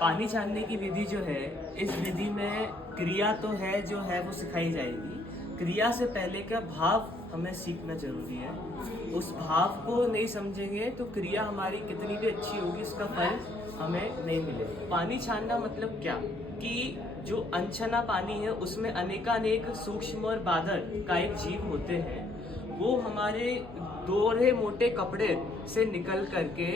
पानी छानने की विधि जो है, इस विधि में क्रिया तो है जो है वो सिखाई जाएगी। क्रिया से पहले का भाव हमें सीखना जरूरी है। उस भाव को नहीं समझेंगे तो क्रिया हमारी कितनी भी अच्छी होगी, उसका फल हमें नहीं मिलेगा। पानी छानना मतलब क्या कि जो अनछना पानी है उसमें अनेकानेक सूक्ष्म और बादल का एक जीव होते हैं। वो हमारे दोहरे मोटे कपड़े से निकल करके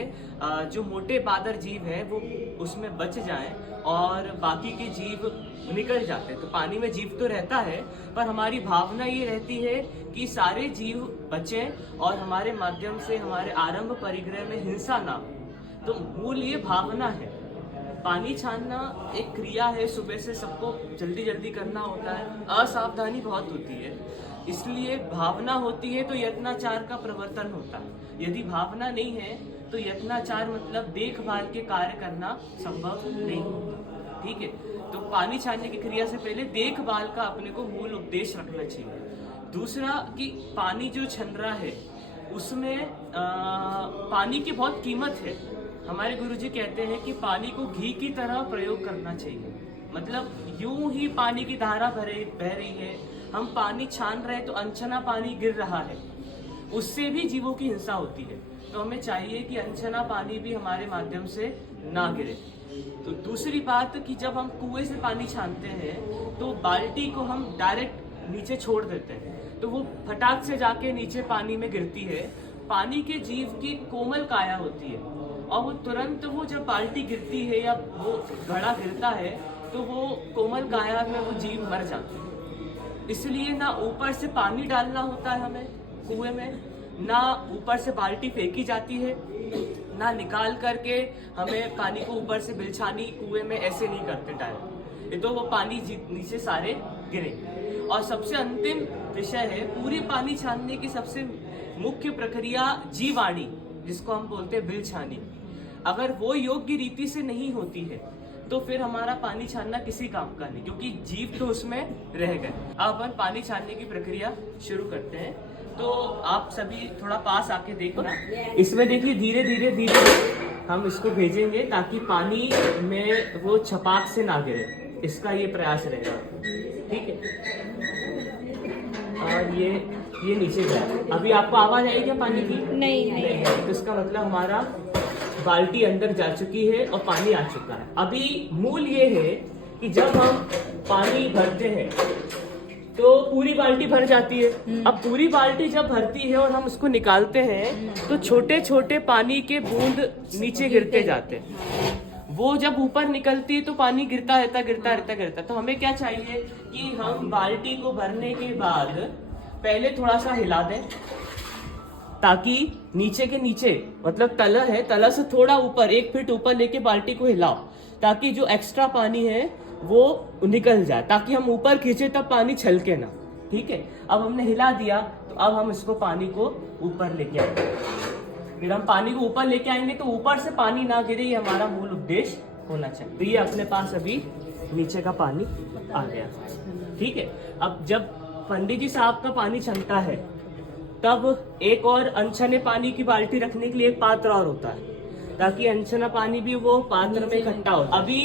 जो मोटे बादर जीव हैं वो उसमें बच जाएं और बाकी के जीव निकल जाते हैं। तो पानी में जीव तो रहता है, पर हमारी भावना ये रहती है कि सारे जीव बचें और हमारे माध्यम से हमारे आरंभ परिग्रह में हिंसा ना हो। तो मूल ये भावना है। पानी छानना एक क्रिया है, सुबह से सबको जल्दी जल्दी करना होता है, असावधानी बहुत होती है, इसलिए भावना होती है तो यत्नाचार का प्रवर्तन होता है। यदि भावना नहीं है तो यत्नाचार मतलब देखभाल के कार्य करना संभव नहीं होता। ठीक है, तो पानी छानने की क्रिया से पहले देखभाल का अपने को मूल उपदेश रखना चाहिए। दूसरा कि पानी जो छन रहा है उसमें पानी की बहुत कीमत है। हमारे गुरुजी कहते हैं कि पानी को घी की तरह प्रयोग करना चाहिए। मतलब यूं ही पानी की धारा बह रही है, हम पानी छान रहे हैं तो अनछना पानी गिर रहा है, उससे भी जीवों की हिंसा होती है। तो हमें चाहिए कि अनछना पानी भी हमारे माध्यम से ना गिरे। तो दूसरी बात कि जब हम कुएं से पानी छानते हैं तो बाल्टी को हम डायरेक्ट नीचे छोड़ देते हैं, तो वो फटाक से जाके नीचे पानी में गिरती है। पानी के जीव की कोमल काया होती है और वो तुरंत वो जब बाल्टी गिरती है या वो घड़ा गिरता है तो वो कोमल काया में वो जीव मर जाते हैं। इसलिए ना ऊपर से पानी डालना होता है हमें कुएं में, ना ऊपर से बाल्टी फेंकी जाती है, ना निकाल करके हमें पानी को ऊपर से बिलछानी कुएं में ऐसे नहीं करते डाल, ये तो वो पानी नीचे सारे गिरे। और सबसे अंतिम विषय है पूरी पानी छानने की सबसे मुख्य प्रक्रिया जीवाणी, जिसको हम बोलते हैं बिलछानी। अगर वो योग्य रीति से नहीं होती है तो फिर हमारा पानी छानना किसी काम का नहीं, क्योंकि जीव तो उसमें रह गए। अब अपन पानी छानने की प्रक्रिया शुरू करते हैं। तो आप सभी थोड़ा पास आके देखना, इसमें देखिए धीरे धीरे धीरे हम इसको भेजेंगे ताकि पानी में वो छपाक से ना गिरे, इसका ये प्रयास रहेगा। ठीक है, और ये नीचे जाए। अभी आपको आवाज आई क्या पानी की? नहीं। तो इसका मतलब हमारा बाल्टी अंदर जा चुकी है और पानी आ चुका है। अभी मूल ये है कि जब हम पानी भरते हैं तो पूरी बाल्टी भर जाती है। अब पूरी बाल्टी जब भरती है और हम उसको निकालते हैं तो छोटे छोटे पानी के बूंद नीचे गिरते जाते हैं। वो जब ऊपर निकलती है तो पानी गिरता रहता। तो हमें क्या चाहिए कि हम बाल्टी को भरने के बाद पहले थोड़ा सा हिला दें ताकि नीचे के नीचे मतलब तला है, तला से थोड़ा ऊपर 1 फीट ऊपर लेके बाल्टी को हिलाओ ताकि जो एक्स्ट्रा पानी है वो निकल जाए, ताकि हम ऊपर खींचे तब पानी छलके ना। ठीक है, अब हमने हिला दिया तो अब हम इसको पानी को ऊपर लेके आएंगे। फिर हम पानी को ऊपर लेके आएंगे तो ऊपर से पानी ना गिरे, ये हमारा मूल उद्देश्य होना चाहिए। तो ये अपने पास अभी नीचे का पानी आ गया। ठीक है, अब जब पंडित जी साहब का पानी छनता है तब एक और अनछने पानी की बाल्टी रखने के लिए एक पात्र और होता है ताकि अनछना पानी भी वो पात्र में इकट्ठा हो। अभी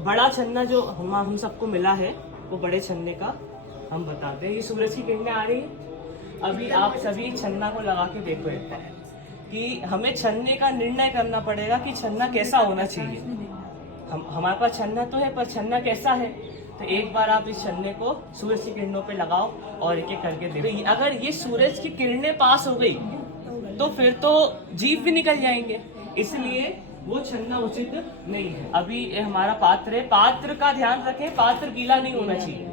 बड़ा छन्ना जो हम सबको मिला है वो बड़े छन्ने का हम बताते हैं। ये सूरज की किरणें आ रही है। अभी आप सभी छन्ना को लगा के देखो एक बार कि हमें छन्ने का निर्णय करना पड़ेगा कि छन्ना कैसा होना चाहिए। हमारे पास छन्ना तो है पर छन्ना कैसा है, तो एक बार आप इस छन्ने को सूरज की किरणों पे लगाओ और एक एक करके देखो। अगर ये सूरज की किरणें पास हो गई तो फिर तो जीव भी निकल जाएंगे, इसलिए वो छन्ना उचित नहीं है। अभी ये हमारा पात्र है, पात्र का ध्यान रखें, पात्र गीला नहीं होना चाहिए।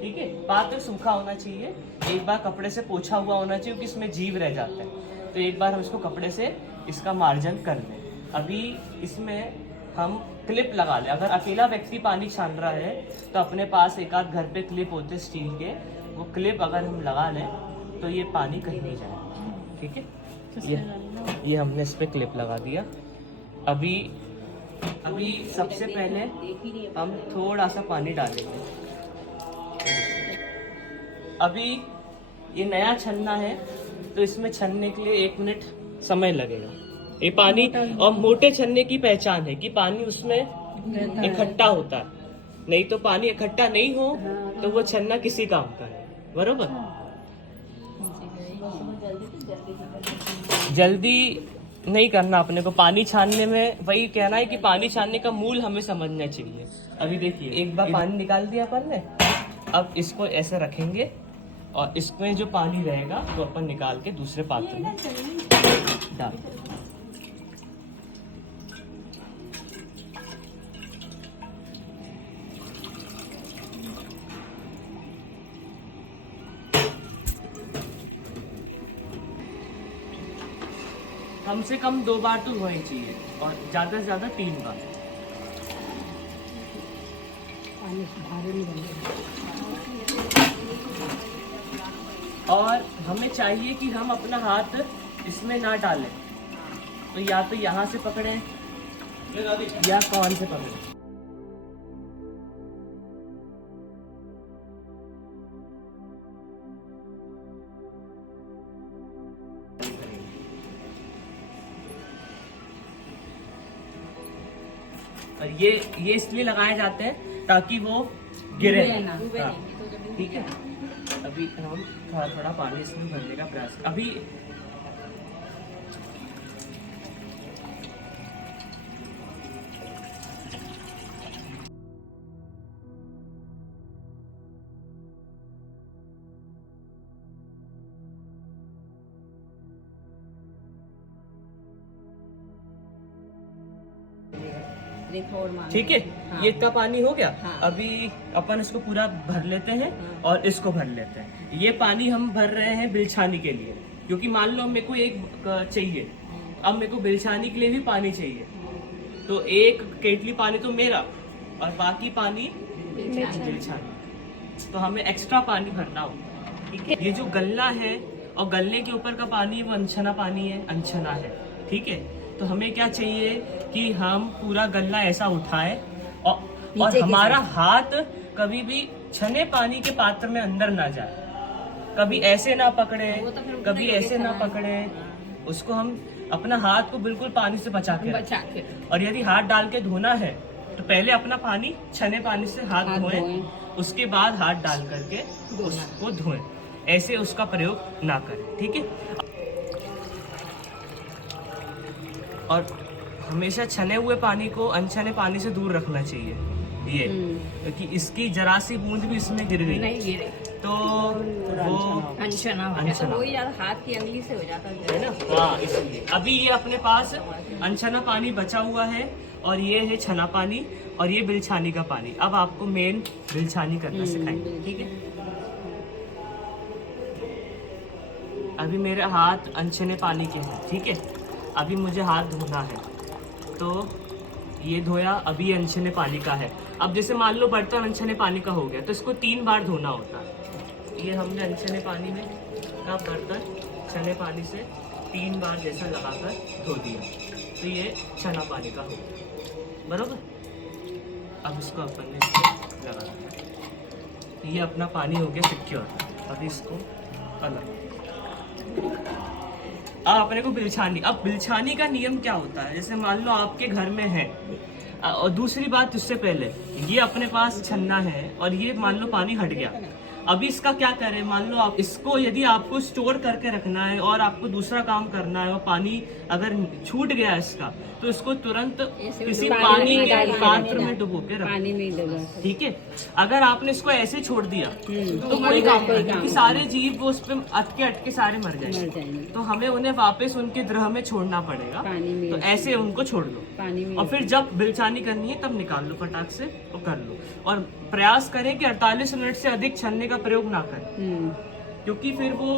ठीक है, पात्र सूखा होना चाहिए, एक बार कपड़े से पोछा हुआ होना चाहिए क्योंकि इसमें जीव रह जाते हैं। तो एक बार हम इसको कपड़े से इसका मार्जन कर लें। अभी इसमें हम क्लिप लगा लें। अगर अकेला व्यक्ति पानी छान रहा है तो अपने पास एक आध घर पे क्लिप होते स्टील के, वो क्लिप अगर हम लगा लें तो ये पानी कहीं नहीं जाएगा। ठीक है, ये हमने इस पे क्लिप लगा दिया। अभी सबसे पहले हम थोड़ा सा पानी डालेंगे। अभी ये नया छन्ना है तो इसमें छन्ने के लिए 1 मिनट समय लगेगा। ये पानी और मोटे छन्ने की पहचान है कि पानी उसमें इकट्ठा होता है। नहीं तो पानी इकट्ठा नहीं हो तो वो छन्ना किसी काम का नहीं, बरोबर। जल्दी नहीं करना अपने को पानी छानने में। वही कहना है कि पानी छानने का मूल हमें समझना चाहिए। अभी देखिए, एक बार पानी निकाल दिया अपन ने, अब इसको ऐसे रखेंगे और इसमें जो पानी रहेगा तो अपन निकाल के दूसरे पात्र में डाल। कम से कम 2 बार तो होनी चाहिए और ज्यादा से ज्यादा 3 बार। और हमें चाहिए कि हम अपना हाथ इसमें ना डालें, तो या तो यहाँ से पकड़ें या कौन से पकड़ें। और ये इसलिए लगाए जाते हैं ताकि वो गिरे ना। हाँ, ठीक है। अभी हम थोड़ा थोड़ा पानी इसमें भरने का प्रयास अभी ठीक है। हाँ। ये इतना पानी हो गया। हाँ। अभी अपन इसको पूरा भर लेते हैं। हाँ। और इसको भर लेते हैं। ये पानी हम भर रहे हैं बिलछानी के लिए, क्योंकि मान लो मेरे को एक चाहिए, अब मेरे को बिलछानी के लिए भी पानी चाहिए, तो एक केटली पानी तो मेरा और बाकी पानी बिलछानी, तो हमें एक्स्ट्रा पानी भरना होगा। ठीक है। ये जो गल्ला है और गल्ले के ऊपर का पानी वो अनछना पानी है, अनछना है। ठीक है। तो हमें क्या चाहिए कि हम पूरा गल्ला ऐसा उठाएं और हमारा हाथ कभी भी छने पानी के पात्र में अंदर ना जाए। कभी ऐसे ना पकड़े, कभी ऐसे ना पकड़े। उसको हम अपना हाथ को बिल्कुल पानी से बचा के और यदि हाथ डाल के धोना है तो पहले अपना पानी छने पानी से हाथ धोएं, उसके बाद हाथ डाल करके उसको धोएं। ऐसे उसका प्रयोग ना करें। ठीक है। और हमेशा छने हुए पानी को अनछने पानी से दूर रखना चाहिए, ये क्योंकि इसकी जरा सी बूंद भी इसमें गिर गई नहीं गिरे तो वो अनछना तो वही हाथ की अंगली से हो जाता है ना। हाँ, इसलिए अभी ये अपने पास अनछना पानी बचा हुआ है और ये है छना पानी और ये बिलछानी का पानी। अब आपको मेन बिलछानी करना सिखाएंगे। ठीक है। अभी मेरे हाथ अनछने पानी के हैं। ठीक है। अभी मुझे हाथ धोना है, तो ये धोया, अभी ये अनछने पानी का है। अब जैसे मान लो बर्तन अनछने पानी का हो गया तो इसको 3 बार धोना होता है। ये हमने अनछने पानी में का बर्तन छने पानी से 3 बार जैसा लगाकर धो दिया, तो ये छना पानी का हो गया, बरोबर। अब इसको अपन ने इसको लगा दिया, ये अपना पानी हो गया सिक्योर। अभी इसको अलग। अब अपने को बिलछानी। अब बिलछानी का नियम क्या होता है, जैसे मान लो आपके घर में है, और दूसरी बात उससे पहले ये अपने पास छन्ना है और ये मान लो पानी हट गया। अभी इसका क्या करें, मान लो आप इसको यदि आपको स्टोर करके रखना है और आपको दूसरा काम करना है और पानी अगर छूट गया इसका, तो इसको तुरंत किसी पानी के पात्र में डुबो के रखो। ठीक है। अगर आपने इसको ऐसे छोड़ दिया तो कोई काम नहीं, क्योंकि सारे जीव वो उस पर अटके सारे मर जाएंगे, तो हमें उन्हें वापस उनके द्रह में छोड़ना पड़ेगा। तो ऐसे उनको छोड़ लो और फिर जब बिलछानी करनी है तब निकाल लो फटाक से और कर लो। और प्रयास करें कि 48 मिनट से अधिक छन्ने का प्रयोग ना करें, क्योंकि फिर वो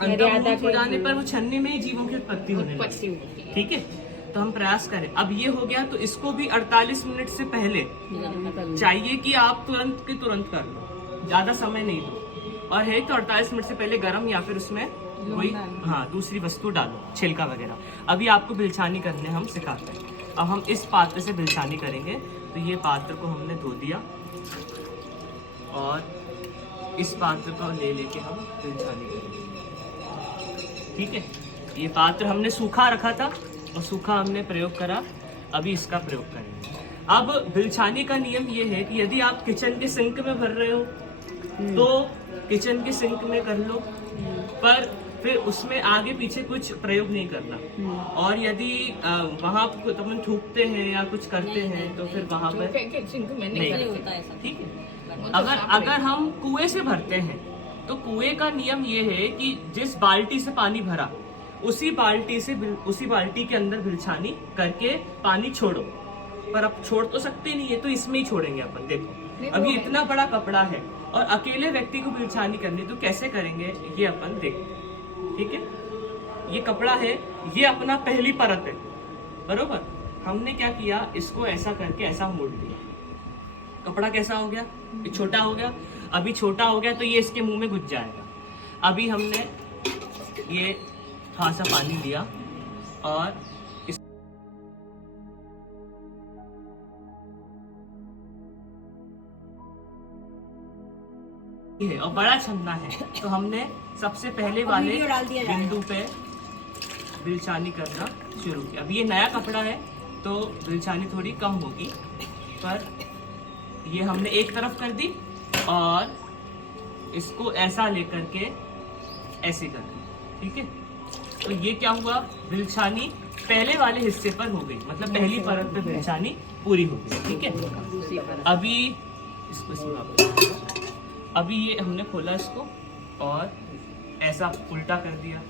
अंतर्मुख हो जाने पर वो छन्ने में ही जीवों की उत्पत्ति होने लगती है। ठीक है। तो हम प्रयास करें। अब ये हो गया, तो इसको भी 48 मिनट से पहले चाहिए कि आप तुरंत के तुरंत कर लो, ज्यादा समय नहीं दो। और है तो 48 मिनट से पहले गर्म या फिर उसमें कोई दूसरी वस्तु डालो, छिलका वगैरह। अभी आपको बिलछानी करने हम सिखाते हैं। अब हम इस पात्र से बिलछानी करेंगे। तो ये पात्र को हमने धो दिया और इस पात्र को ले लेके हम बिलछानी करेंगे। ठीक है। ये पात्र हमने सूखा रखा था और सूखा हमने प्रयोग करा, अभी इसका प्रयोग करेंगे। अब बिलछानी का नियम ये है कि यदि आप किचन के सिंक में भर रहे हो तो किचन के सिंक में कर लो, पर फिर उसमें आगे पीछे कुछ प्रयोग नहीं करना। और यदि वहां तुम थूकते हैं या कुछ करते हैं तो फिर वहां पर नहीं होता ऐसा, ठीक है। अगर हम कुएं से भरते हैं तो कुएं का नियम ये है कि जिस बाल्टी से पानी भरा उसी बाल्टी के अंदर बिलछानी करके पानी छोड़ो। पर अब छोड़ तो सकते नहीं है, तो इसमें ही छोड़ेंगे अपन। देखो अब ये इतना बड़ा कपड़ा है और अकेले व्यक्ति को बिलछानी करनी, तो कैसे करेंगे ये अपन देखते हैं, ठीक है। ये कपड़ा है, ये अपना पहली परत है, बरोबर। हमने क्या किया, इसको ऐसा करके ऐसा मोड़ दिया। कपड़ा कैसा हो गया, ये छोटा हो गया। अभी छोटा हो गया तो ये इसके मुंह में घुस जाएगा। अभी हमने ये थोड़ा सा पानी लिया और है और बड़ा छन्ना है, तो हमने सबसे पहले वाले बिंदु पे बिलछानी करना शुरू किया। अब ये नया कपड़ा है तो बिलछानी थोड़ी कम होगी, पर ये हमने एक तरफ कर दी और इसको ऐसा लेकर के ऐसे कर दी, ठीक है। तो ये क्या हुआ, बिलछानी पहले वाले हिस्से पर हो गई, मतलब पहली परत पे बिलछानी पूरी हो गई, ठीक है। अभी इसको अभी ये हमने खोला इसको और ऐसा उल्टा कर दिया।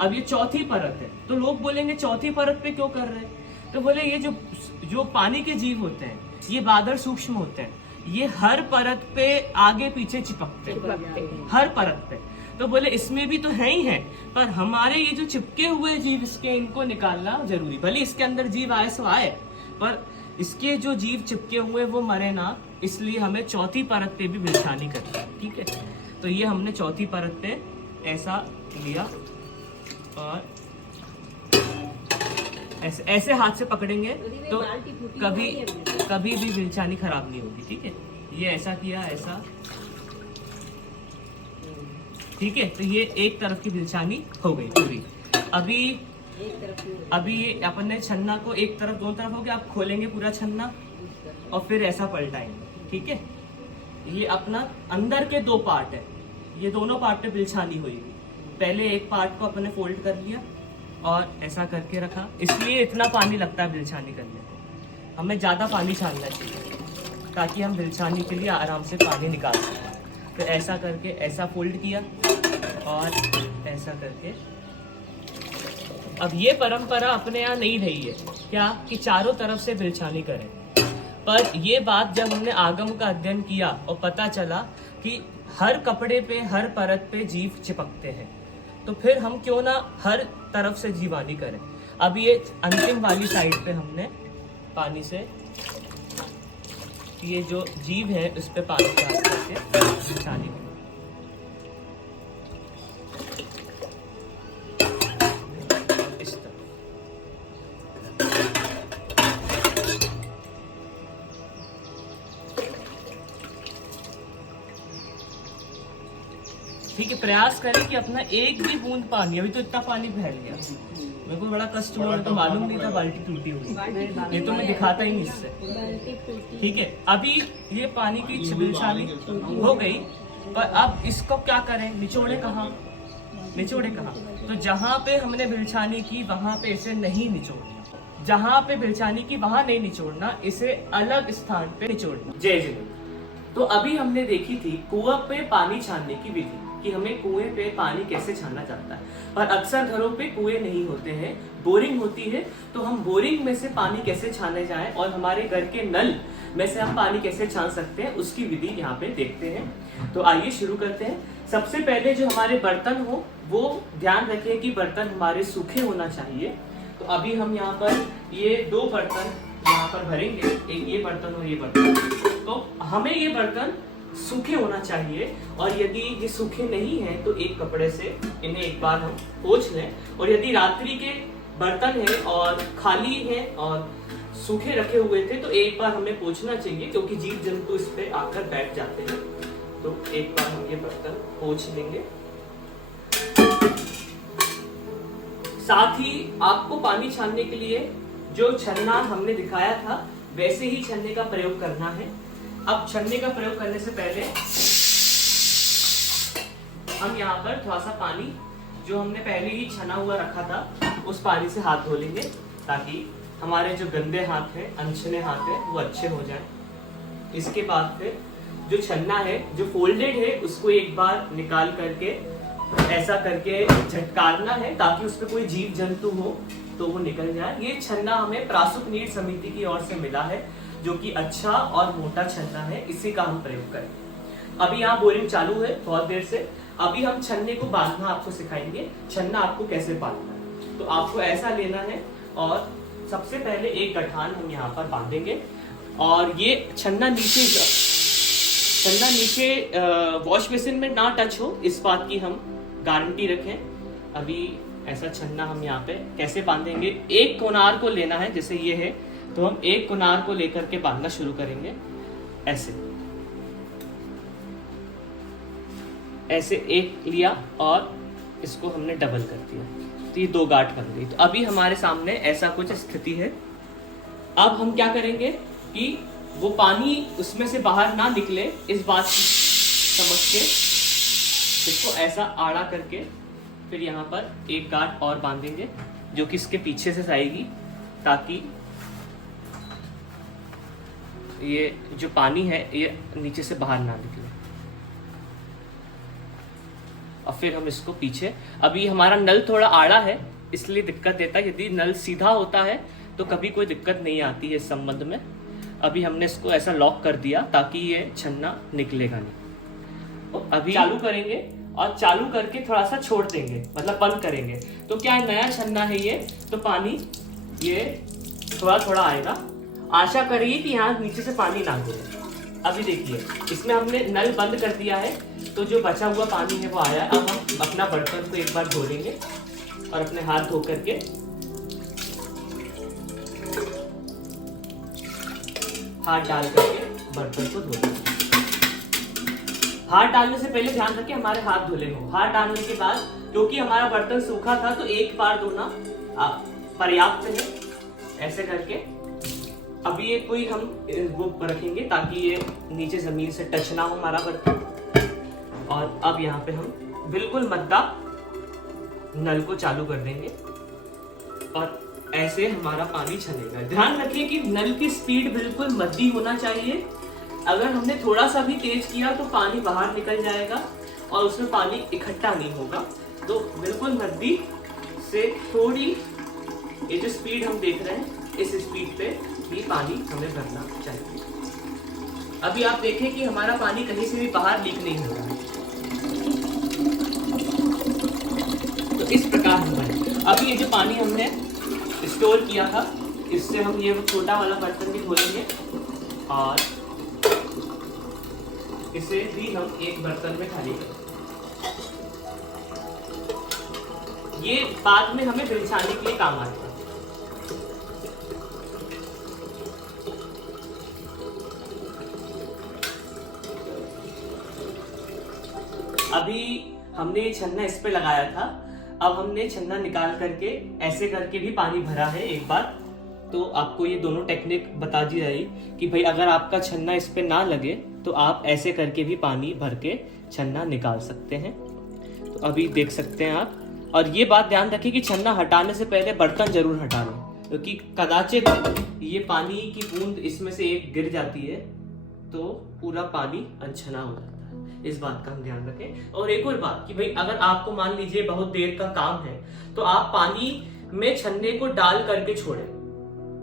अब ये चौथी परत है, तो लोग बोलेंगे चौथी परत पे क्यों कर रहे हैं, तो बोले ये जो पानी के जीव होते हैं, ये बादल सूक्ष्म होते हैं, ये हर परत पे आगे पीछे चिपकते हैं, हर परत पे। तो बोले इसमें भी तो है ही है, पर हमारे ये जो चिपके हुए जीव इसके इनको निकालना जरूरी। भले इसके अंदर जीव आए सो आए, पर इसके जो जीव चिपके हुए वो मरे ना, इसलिए हमें चौथी परत पे भी बिलछानी करनी है, ठीक है। तो ये हमने चौथी परत पे ऐसा लिया और ऐसे हाथ से पकड़ेंगे तो कभी भी बिलछानी खराब नहीं होगी, ठीक है। ये ऐसा किया, ऐसा, ठीक है। तो ये एक तरफ की बिलछानी हो गई पूरी। अभी अपन ने छन्ना को एक तरफ, दोनों तरफ हो गया। आप खोलेंगे पूरा छन्ना और फिर ऐसा पलटाएंगे, ठीक है। ये अपना अंदर के दो पार्ट है, ये दोनों पार्ट पे बिलछानी हुई। पहले एक पार्ट को अपने फोल्ड कर लिया और ऐसा करके रखा, इसलिए इतना पानी लगता है बिलछानी करने को। हमें ज़्यादा पानी छानना चाहिए ताकि हम बिलछानी के लिए आराम से पानी निकाल सकें। तो ऐसा करके ऐसा फोल्ड किया और ऐसा करके। अब ये परंपरा अपने यहाँ नहीं रही है क्या कि चारों तरफ से बिलछानी करें, पर ये बात जब हमने आगम का अध्ययन किया और पता चला कि हर कपड़े पे, हर परत पे जीव चिपकते हैं, तो फिर हम क्यों ना हर तरफ से जीवानी करें। अब ये अंतिम वाली साइड पे हमने पानी से ये जो जीव है उस पे पानी डाल करके बिलछानी करें। ठीक है, प्रयास करें कि अपना एक भी बूंद पानी, अभी तो इतना पानी फैल गया, मेरे को बड़ा कष्ट हुआ, तो मालूम नहीं था बाल्टी टूटी हुई, ये तो मैं दिखाता ही नहीं इससे, ठीक है। अभी ये पानी की बिलछानी हो गई, पर अब इसको क्या करें, निचोड़े कहाँ, तो जहाँ पे हमने बिलछानी की वहां पे इसे नहीं निचोड़ना, जहाँ पे बिलछानी की वहां नहीं निचोड़ना, इसे अलग स्थान पे निचोड़ना। जय जय। तो अभी हमने देखी थी कुआं पे पानी छानने की विधि कि हमें कुएं पे पानी कैसे छाना जाता है, पर अक्सर घरों पे कुएं नहीं होते हैं, बोरिंग होती है। तो हम बोरिंग में से पानी कैसे छाने जाएं और हमारे घर के नल में से हम पानी कैसे छान सकते हैं, उसकी विधि यहाँ पे देखते हैं। तो आइए शुरू करते हैं। सबसे पहले जो हमारे बर्तन हो वो ध्यान रखें कि बर्तन हमारे सूखे होना चाहिए। तो अभी हम यहाँ पर ये दो बर्तन यहाँ पर भरेंगे, एक ये बर्तन और ये बर्तन। तो हमें ये बर्तन सूखे होना चाहिए, और यदि ये सूखे नहीं हैं तो एक कपड़े से इन्हें एक बार हम पोंछ लें। और यदि रात्रि के बर्तन है और खाली है और सूखे रखे हुए थे तो एक बार हमें पोंछना चाहिए, क्योंकि जीव जंतु इस पे आकर बैठ जाते हैं। तो एक बार हम ये बर्तन पोंछ लेंगे। साथ ही आपको पानी छानने के लिए जो छन्ना हमने दिखाया था वैसे ही छन्ने का प्रयोग करना है। अब छन्ने का प्रयोग करने से पहले हम यहाँ पर थोड़ा सा पानी जो हमने पहले ही छना हुआ रखा था उस पानी से हाथ धो लेंगे, ताकि हमारे जो गंदे हाथ हैं, अनछने हाथ हैं, वो अच्छे हो जाएं। इसके बाद फिर जो छन्ना है, जो फोल्डेड है, उसको एक बार निकाल करके ऐसा करके झटकारना है, ताकि उस पर कोई जीव जंतु हो तो वो निकल जाए। ये छन्ना हमें प्रासुक नीट समिति की ओर से मिला है, जो कि अच्छा और मोटा छन्ना है। इसी का हम प्रयोग करेंगे। अभी यहाँ बोरिंग चालू है बहुत देर से। अभी हम छन्ने को बांधना आपको सिखाएंगे। छन्ना आपको कैसे बांधना है, तो आपको ऐसा लेना है और सबसे पहले एक गठान हम यहाँ पर बांधेंगे, और ये छन्ना नीचे वॉश बेसिन में ना टच हो, इस बात की हम गारंटी रखें। अभी ऐसा छन्ना हम यहाँ पे कैसे बांधेंगे, एक कोनार को लेना है, जैसे ये है, तो हम एक कोनार को लेकर के बांधना शुरू करेंगे। ऐसे एक लिया और इसको हमने डबल कर दिया, तो ये 2 गांठ बन गई। तो अभी हमारे सामने ऐसा कुछ स्थिति है। अब हम क्या करेंगे कि वो पानी उसमें से बाहर ना निकले, इस बात की समझ के इसको ऐसा आड़ा करके फिर यहाँ पर एक गांठ और बांधेंगे, जो कि इसके पीछे से आएगी, ताकि ये जो पानी है ये नीचे से बाहर ना निकले। और फिर हम इसको पीछे, अभी हमारा नल थोड़ा आड़ा है इसलिए दिक्कत देता है। यदि नल सीधा होता है तो कभी कोई दिक्कत नहीं आती है इस संबंध में। अभी हमने इसको ऐसा लॉक कर दिया ताकि ये छन्ना निकलेगा नहीं। और अभी चालू करेंगे और चालू करके थोड़ा सा छोड़ देंगे, मतलब बंद करेंगे, तो क्या नया छन्ना है ये, तो पानी ये थोड़ा थोड़ा आएगा। आशा करिए कि यहाँ नीचे से पानी ना गिरे। अभी देखिए, इसमें हमने नल बंद कर दिया है, तो जो बचा हुआ पानी है वो आया है। अब हम अपना बर्तन को एक बार धो लेंगे और अपने हाथ धो करके हाथ डाल करके बर्तन को धो लेंगे। हाथ डालने से पहले ध्यान रखें हमारे हाथ धुले हो। हाथ डालने के बाद, क्योंकि हमारा बर्तन सूखा था, तो एक बार धोना पर्याप्त है। ऐसे करके अभी ये कोई हम वो रखेंगे ताकि ये नीचे जमीन से टच ना हो हमारा बर्तन। और अब यहाँ पे हम बिल्कुल मद्दा नल को चालू कर देंगे और ऐसे हमारा पानी छनेगा। ध्यान रखिए कि नल की स्पीड बिल्कुल मद्दी होना चाहिए। अगर हमने थोड़ा सा भी तेज किया तो पानी बाहर निकल जाएगा और उसमें पानी इकट्ठा नहीं होगा। तो बिल्कुल मद्दी से थोड़ी, ये जो स्पीड हम देख रहे हैं, इस स्पीड पे भी पानी हमें भरना चाहिए। अभी आप देखें कि हमारा पानी कहीं से भी बाहर लीक नहीं हो रहा है। तो इस प्रकार हम भरें। अभी ये जो पानी हमने स्टोर किया था, इससे हम ये छोटा वाला बर्तन भी धोलेंगे और इसे भी हम एक बर्तन में खाली करें। ये बाद में हमें बिछाने के लिए काम आता है। अभी हमने ये छन्ना इस पे लगाया था, अब हमने छन्ना निकाल करके ऐसे करके भी पानी भरा है एक बार। तो आपको ये दोनों टेक्निक बता दी जाएगी कि भाई अगर आपका छन्ना इस पे ना लगे तो आप ऐसे करके भी पानी भर के छन्ना निकाल सकते हैं। तो अभी देख सकते हैं आप। और ये बात ध्यान रखिए कि छन्ना हटाने से पहले बर्तन जरूर हटा लें, क्योंकि कदाचित ये पानी की बूंद इसमें से एक गिर जाती है तो पूरा पानी अनछना हो जाता है। इस बात का हम ध्यान रखें। और एक और बात कि भाई अगर आपको मान लीजिए बहुत देर का काम है तो आप पानी में छन्ने को डाल करके छोड़ें।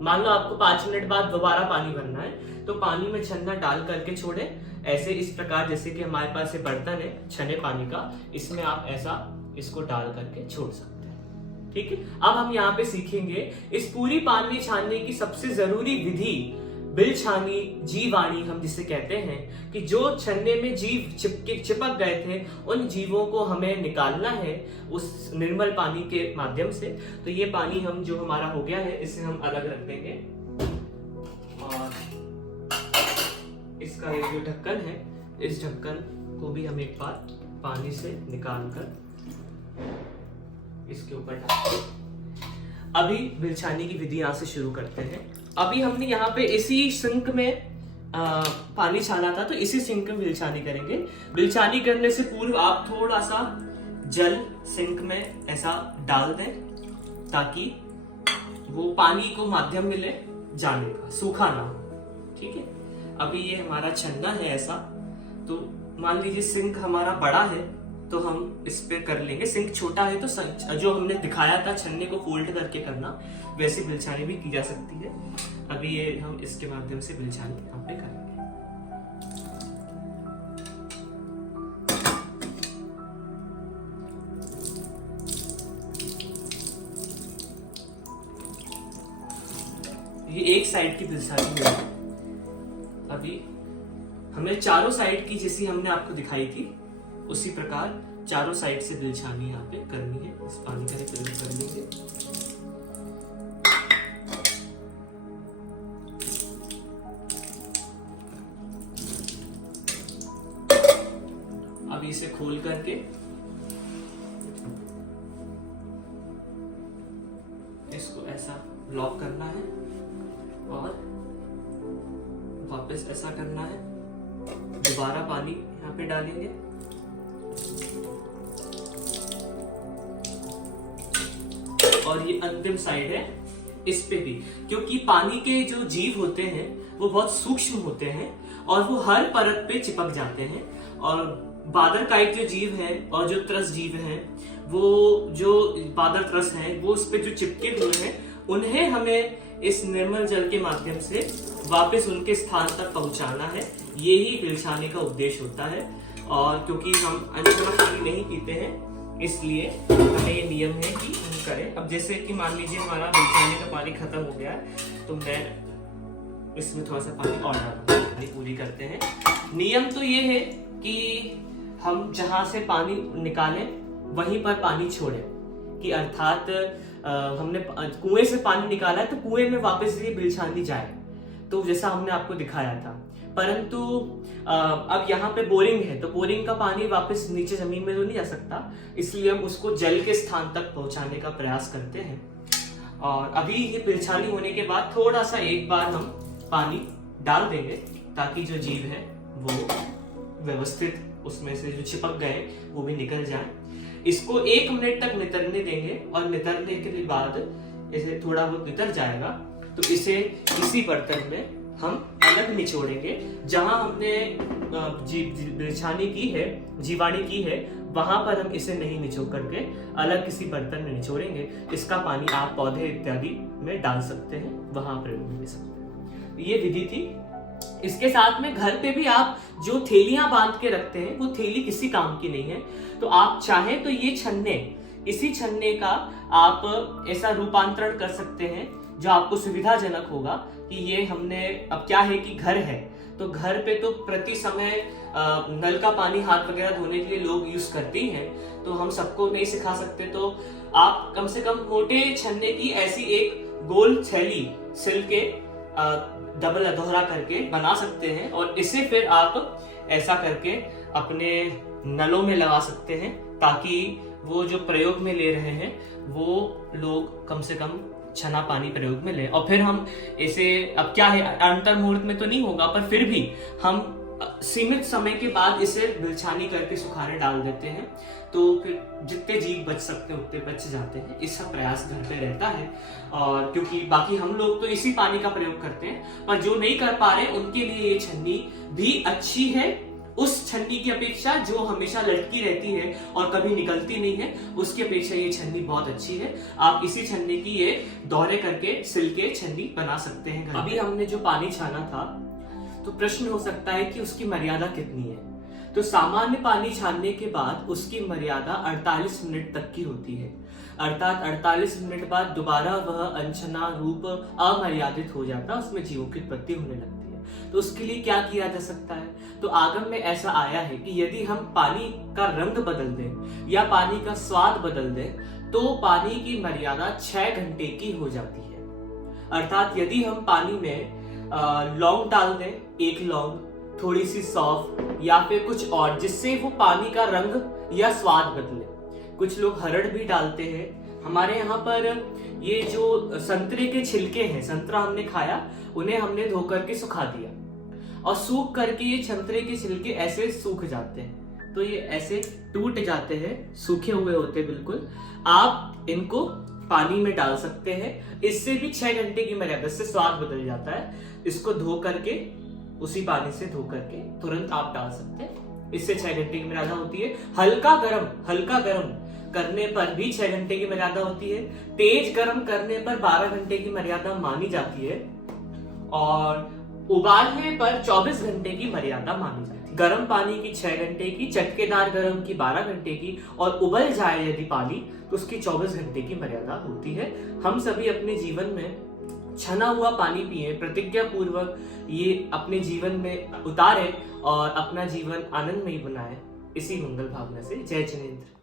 मान लो आपको 5 मिनट बाद दोबारा पानी भरना है तो पानी में छन्ना डाल करके छोड़ें। ऐसे इस प्रकार, जैसे कि हमारे पास ये बर्तन है छने पानी का, इसमें आप ऐसा इसको डाल करके छोड़ सकते हैं। ठीक है। अब हम यहाँ पे सीखेंगे इस पूरी पानी छानने की सबसे जरूरी विधि, बिल छानी जीवाणी हम जिसे कहते हैं, कि जो छन्ने में जीव चिपक गए थे उन जीवों को हमें निकालना है उस निर्मल पानी के माध्यम से। तो ये पानी हम जो हमारा हो गया है इसे हम अलग रख देंगे और इसका ये जो ढक्कन है, इस ढक्कन को भी हम एक बार पानी से निकाल कर इसके ऊपर ढक दें। अभी बिल छानी की विधि यहाँ से शुरू करते हैं। अभी हमने यहाँ पे इसी सिंक में पानी छाना था, तो इसी सिंक में बिलछानी करेंगे। बिलछानी करने से पूर्व आप थोड़ा सा जल सिंक में ऐसा डाल दें ताकि वो पानी को माध्यम मिले जाने का, सूखा ना हो। ठीक है, अभी ये हमारा छन्ना है ऐसा। तो मान लीजिए सिंक हमारा बड़ा है तो हम इस पे कर लेंगे, सिंक छोटा है तो जो हमने दिखाया था छन्ने को फोल्ड करके करना, वैसे बिलछानी भी की जा सकती है। अभी ये हम इसके माध्यम से बिलछानी यहाँ पे करेंगे। ये एक साइड की बिलछानी है। अभी हमें चारों साइड की, जैसी हमने आपको दिखाई थी उसी प्रकार चारों साइड से बिलछानी यहाँ पे करनी है। इस पानी का प्रयोग कर लेंगे। अब इसे खोल करके इसको ऐसा लॉक करना है और वापस ऐसा करना है। दोबारा पानी यहाँ पे डालेंगे और ये अंतिम साइड है, इस पे भी, क्योंकि पानी के जो जीव होते हैं वो बहुत सूक्ष्म होते हैं और वो हर परत पे चिपक जाते हैं। और बादर काइट जो जीव है और जो त्रस जीव हैं, वो जो बादर त्रस हैं वो उस पे जो चिपके हुए हैं, उन्हें हमें इस निर्मल जल के माध्यम से वापस उनके स्थान तक पहुंचाना है। यही बिलछाने का उद्देश्य होता है। और क्योंकि हम अनछुआ पानी नहीं पीते हैं, इसलिए हमें ये नियम है कि हम करें। अब जैसे कि मान लीजिए हमारा बिलछाने का पानी खत्म हो गया है, तो मैं इसमें थोड़ा सा पानी और डालूंगा, पूरी करते हैं। नियम तो ये है कि हम जहां से पानी निकालें वहीं पर पानी छोड़ें, कि अर्थात हमने कुएं से पानी निकाला है तो कुएं में वापस ये बिलछानी जाए, तो जैसा हमने आपको दिखाया था। परंतु अब यहाँ पे बोरिंग है तो बोरिंग का पानी वापस नीचे जमीन में तो नहीं जा सकता, इसलिए हम उसको जल के स्थान तक पहुंचाने का प्रयास करते हैं। और अभी ये बिलछानी होने के बाद थोड़ा सा एक बार हम पानी डाल देंगे ताकि जो जीव है वो व्यवस्थित उसमें से जो चिपक गए वो भी निकल जाए। इसको 1 मिनट तक नितरने देंगे और नितरने के बाद इसे थोड़ा बहुत नितर जाएगा तो इसे इसी बर्तन में हम अलग निचोड़ेंगे। जहां हमने बिलछानी की है, जीवाणी की है, वहां पर हम इसे नहीं निचोड़ करके अलग किसी बर्तन में निचोड़ेंगे। इसका पानी आप पौधे इत्यादि में डाल सकते हैं, वहां प्रयोग में ले सकते हैं। ये विधि थी। इसके साथ में घर पे भी आप जो थैलियां बांध के रखते हैं वो थैली किसी काम की नहीं है, तो आप चाहें तो ये छन्ने, इसी छन्ने का आप ऐसा रूपांतरण कर सकते हैं जो आपको सुविधाजनक होगा। कि ये हमने, अब क्या है कि घर है तो घर पे तो प्रति समय नल का पानी हाथ वगैरह धोने के लिए लोग यूज करते ही हैं, तो हम सबको नहीं सिखा सकते। तो आप कम से कम मोटे छन्ने की ऐसी एक गोल थैली सिल के डबल दोहरा करके बना सकते हैं और इसे फिर आप ऐसा करके अपने नलों में लगा सकते हैं ताकि वो जो प्रयोग में ले रहे हैं वो लोग कम से कम छना पानी प्रयोग में ले। और फिर हम इसे, अब क्या है अंतर मुहूर्त में तो नहीं होगा, पर फिर भी हम सीमित समय के बाद इसे बिलछानी करके सुखाने डाल देते हैं, तो फिर जितने जीव बच सकते हैं उतने बच जाते हैं। इसका प्रयास घर पे रहता है। और क्योंकि बाकी हम लोग तो इसी पानी का प्रयोग करते हैं, पर जो नहीं कर पा रहे उनके लिए ये छन्नी भी अच्छी है उस छन्नी की अपेक्षा जो हमेशा लटकी रहती है और कभी निकलती नहीं है, उसकी अपेक्षा ये छन्नी बहुत अच्छी है। आप इसी छन्नी की ये दोहरे करके सिल के छन्नी बना सकते हैं। अभी हमने जो पानी छाना था, तो प्रश्न हो सकता है कि उसकी मर्यादा कितनी है। तो सामान्य पानी छानने के बाद उसकी मर्यादा 48 मिनट तक की होती है, अर्थात 48 मिनट बाद दोबारा वह अनछना रूप अमर्यादित हो जाता है, उसमें जीवों की उत्पत्ति होने लगती है। तो उसके लिए क्या किया जा सकता है? तो आगम में ऐसा आया है कि यदि हम पानी का रंग बदल दें या पानी का स्वाद बदल दें तो पानी की मर्यादा 6 घंटे की हो जाती है। अर्थात यदि हम पानी में लौंग डाल दें, 1 लौंग, थोड़ी सी सौंफ या फिर कुछ और, जिससे वो पानी का रंग या स्वाद बदले। कुछ लोग हरड़ भी डालते हैं। हमारे यहाँ पर ये जो संतरे के छिलके हैं, संतरा हमने खाया, उन्हें हमने धो करके सुखा दिया और सूख करके ये संतरे के छिलके ऐसे सूख जाते हैं, तो ये ऐसे टूट जाते हैं, सूखे हुए होते हैं बिल्कुल। आप इनको पानी में डाल सकते हैं, इससे भी 6 घंटे की मर्यादा से स्वाद बदल जाता है। इसको धो करके, उसी पानी से धो करके तुरंत आप डाल सकते हैं, इससे 6 घंटे की मर्यादा होती है। हल्का गरम करने पर भी 6 घंटे की मर्यादा होती है। तेज गरम करने पर 12 घंटे की मर्यादा मानी जाती है और उबालने पर 24 घंटे की मर्यादा मानी जाती है। गर्म पानी की 6 घंटे की, चटकेदार गरम की 12 घंटे की और उबल जाए यदि पानी तो उसकी 24 घंटे की मर्यादा होती है। हम सभी अपने जीवन में छना हुआ पानी पिए, प्रतिज्ञा पूर्वक ये अपने जीवन में उतारे और अपना जीवन आनंदमयी बनाए, इसी मंगल भावना से। जय जिनेंद्र।